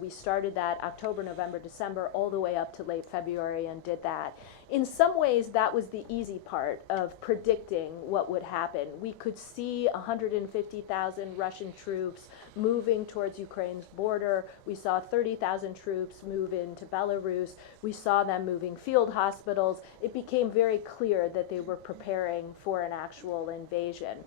We started that October, November, December, all the way up to late February and did that. In some ways, that was the easy part of predicting what would happen. We could see 150,000 Russian troops moving towards Ukraine's border. We saw 30,000 troops move into Belarus. We saw them moving field hospitals. It became very clear that they were preparing for an actual invasion.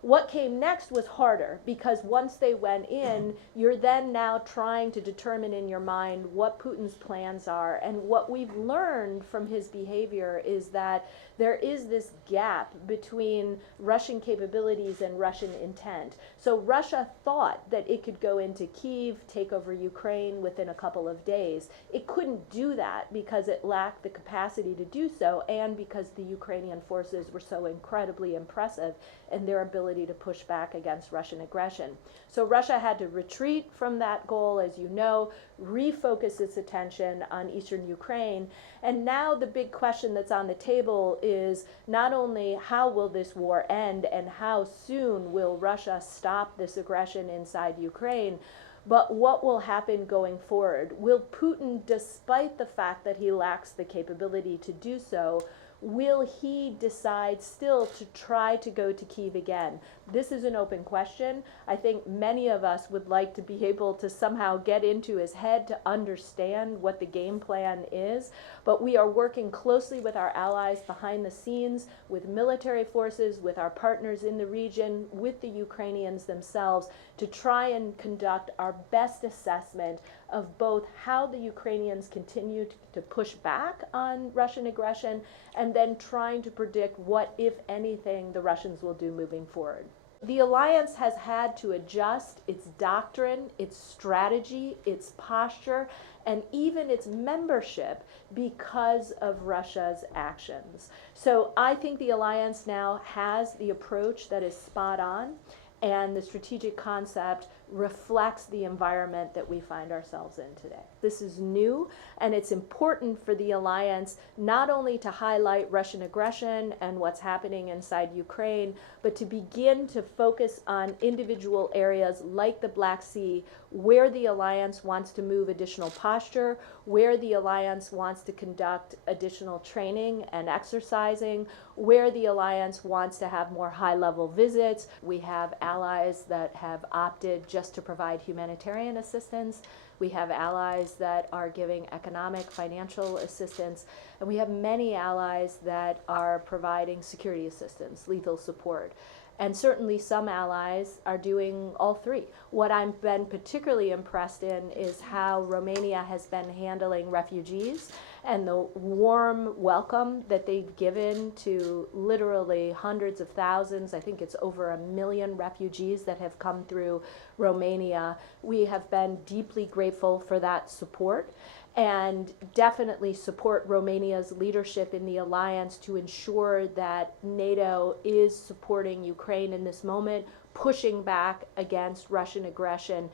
What came next was harder, because once they went in, you're then now trying to determine in your mind what Putin's plans are. And what we've learned from his behavior is that there is this gap between Russian capabilities and Russian intent. So Russia thought that it could go into Kiev, take over Ukraine within a couple of days. It couldn't do that because it lacked the capacity to do so, and because the Ukrainian forces were so incredibly impressive in their ability to push back against Russian aggression. So Russia had to retreat from that goal, as you know, refocus its attention on eastern Ukraine. And now the big question that's on the table is not only how will this war end and how soon will Russia stop this aggression inside Ukraine, but what will happen going forward? Will Putin, despite the fact that he lacks the capability to do so, will he decide still to try to go to Kiev again? This is an open question. I think many of us would like to be able to somehow get into his head to understand what the game plan is, but we are working closely with our allies behind the scenes, with military forces, with our partners in the region, with the Ukrainians themselves, to try and conduct our best assessment of both how the Ukrainians continue to push back on Russian aggression, and then trying to predict what, if anything, the Russians will do moving forward. The alliance has had to adjust its doctrine, its strategy, its posture, and even its membership because of Russia's actions. So I think the alliance now has the approach that is spot on, and the strategic concept reflects the environment that we find ourselves in today. This is new, and it's important for the alliance not only to highlight Russian aggression and what's happening inside Ukraine, but to begin to focus on individual areas like the Black Sea, where the alliance wants to move additional posture, where the alliance wants to conduct additional training and exercising, where the alliance wants to have more high-level visits. We have allies that have opted just to provide humanitarian assistance. We have allies that are giving economic, financial assistance, and we have many allies that are providing security assistance, lethal support. And certainly some allies are doing all three. What I've been particularly impressed in is how Romania has been handling refugees and the warm welcome that they've given to literally hundreds of thousands. I think it's over 1 million refugees that have come through Romania. We have been deeply grateful for that support, and definitely support Romania's leadership in the alliance to ensure that NATO is supporting Ukraine in this moment, pushing back against Russian aggression.